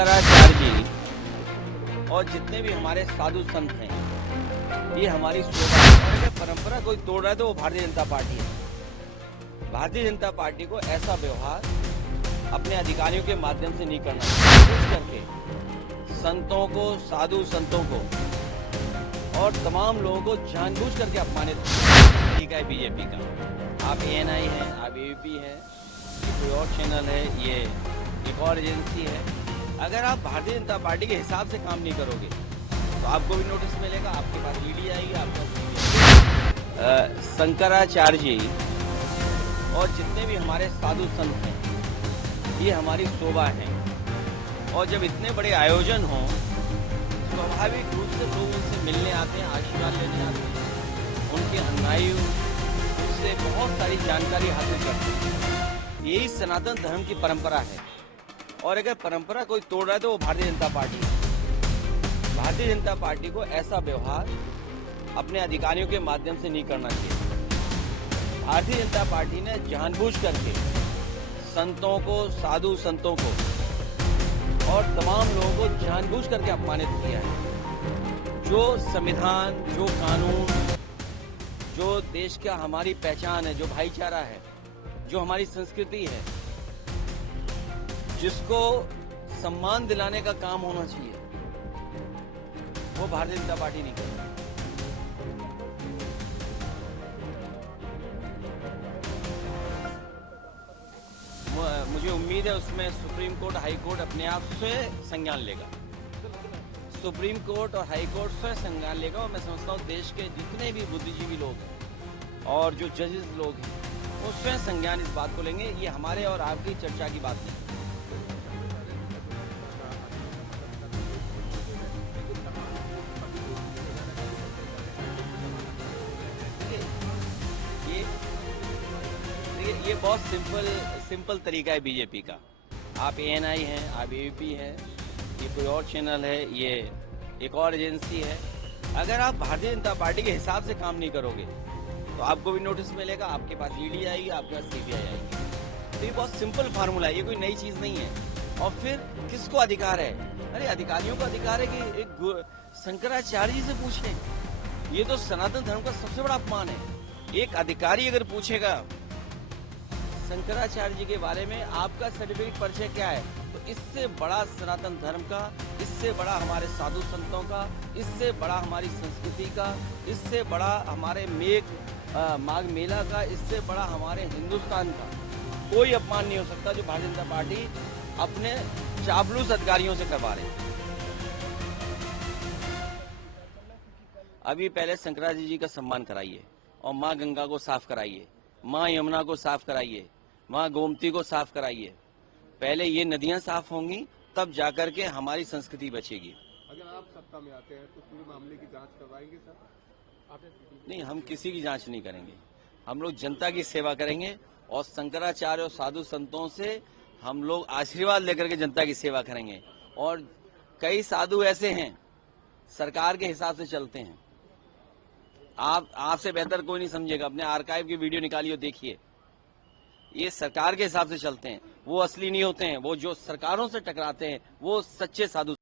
शंकराचार्य जी और जितने भी हमारे साधु संत हैं, ये हमारी परंपरा कोई तोड़ रहा है तो वो भारतीय जनता पार्टी है। भारतीय जनता पार्टी को ऐसा व्यवहार अपने अधिकारियों के माध्यम से नहीं करना चाहिए। करके संतों को, साधु संतों को और तमाम लोगों को जानबूझ करके अपमानित ठीक है बीजेपी का। आप ANI हैं, आप AVP हैं, ये कोई और चैनल है, ये एक और एजेंसी है। अगर आप भारतीय जनता पार्टी के हिसाब से काम नहीं करोगे तो आपको भी नोटिस मिलेगा, आपके पास ईडी आएगी, आपका शंकराचार्य जी और जितने भी हमारे साधु संत हैं, ये हमारी शोभा है। और जब इतने बड़े आयोजन हों, स्वाभाविक रूप से लोग उनसे मिलने आते हैं, आशीर्वाद लेने आते हैं, उनके अनुयायी उससे बहुत सारी जानकारी हासिल करते हैं। यही सनातन धर्म की परंपरा है। और अगर परंपरा कोई तोड़ रहा है तो वो भारतीय जनता पार्टी है। भारतीय जनता पार्टी को ऐसा व्यवहार अपने अधिकारियों के माध्यम से नहीं करना चाहिए। भारतीय जनता पार्टी ने जानबूझ करके संतों को, साधु संतों को और तमाम लोगों को जानबूझ करके अपमानित किया है। जो संविधान, जो कानून, जो देश का हमारी पहचान है, जो भाईचारा है, जो हमारी संस्कृति है, जिसको सम्मान दिलाने का काम होना चाहिए, वो भारतीय जनता पार्टी नहीं करती। मुझे उम्मीद है उसमें सुप्रीम कोर्ट, हाई कोर्ट अपने आप से संज्ञान लेगा। सुप्रीम कोर्ट और हाई कोर्ट से संज्ञान लेगा। और मैं समझता हूँ देश के जितने भी बुद्धिजीवी लोग हैं और जो जजेस लोग हैं, वो स्वयं संज्ञान इस बात को लेंगे। ये हमारे और आपकी चर्चा की बात नहीं। ये बहुत सिंपल तरीका है बीजेपी का। आप ANI हैं, आप AVP हैं, ये कोई और चैनल है, ये एक और एजेंसी है। अगर आप भारतीय जनता पार्टी के हिसाब से काम नहीं करोगे तो आपको भी नोटिस मिलेगा, आपके पास ईडी आएगी, आपके पास CBI आएगी। तो ये बहुत सिंपल फार्मूला है, ये कोई नई चीज नहीं है। और फिर किसको अधिकार है? अरे अधिकारियों को अधिकार है कि एक शंकराचार्य जी से पूछें। ये तो सनातन धर्म का सबसे बड़ा अपमान है। एक अधिकारी अगर पूछेगा शंकराचार्य जी के बारे में, आपका सर्टिफिकेट परिचय क्या है, तो इससे बड़ा सनातन धर्म का, इससे बड़ा हमारे साधु संतों का, इससे बड़ा हमारी संस्कृति का, इससे बड़ा हमारे माघ मेला का, इससे बड़ा हमारे हिंदुस्तान का कोई अपमान नहीं हो सकता जो भारतीय जनता पार्टी अपने चापलूस अधिकारियों से करवा रही है। अभी पहले शंकराचार्य जी का सम्मान कराइए और माँ गंगा को साफ कराइए, माँ यमुना को साफ कराइए, माँ गोमती को साफ कराइए। पहले ये नदियां साफ होंगी, तब जाकर के हमारी संस्कृति बचेगी। अगर आप सत्ता में आते हैं तो पूरे मामले की जांच करवाएंगे सर? नहीं, हम किसी की जांच नहीं करेंगे। हम लोग जनता की सेवा करेंगे और शंकराचार्य और साधु संतों से हम लोग आशीर्वाद लेकर के जनता की सेवा करेंगे। और कई साधु ऐसे हैं सरकार के हिसाब से चलते हैं। आपसे बेहतर कोई नहीं समझेगा। अपने आर्काइव की वीडियो निकालिए, देखिए। ये सरकार के हिसाब से चलते हैं, वो असली नहीं होते हैं। वो जो सरकारों से टकराते हैं वो सच्चे साधु